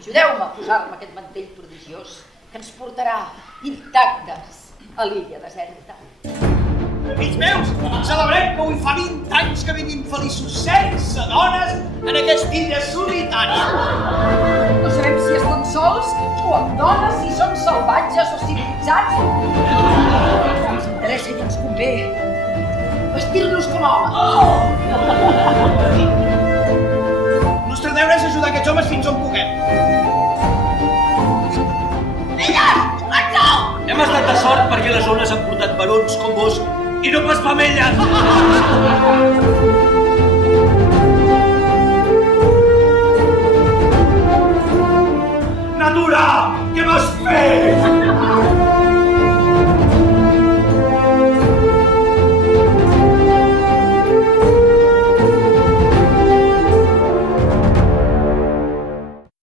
Ajudeu-me a posar-me aquest mantell prodigiós que ens portarà intactes a l'illa deserta. Fills meus, celebrem que avui fa 20 anys que vivim feliços sense dones en aquesta illa solitària. No sabem si estan sols o amb dones, si són salvatges o civilitzats. Ens interessa i ens convé vestir-nos com homes. El nostre deure és ajudar aquests homes fins on puguem. Filles, atzau! Hem estat de sort perquè les ones han portat barons com vos i no pas femelles. Natura, què m'has fet?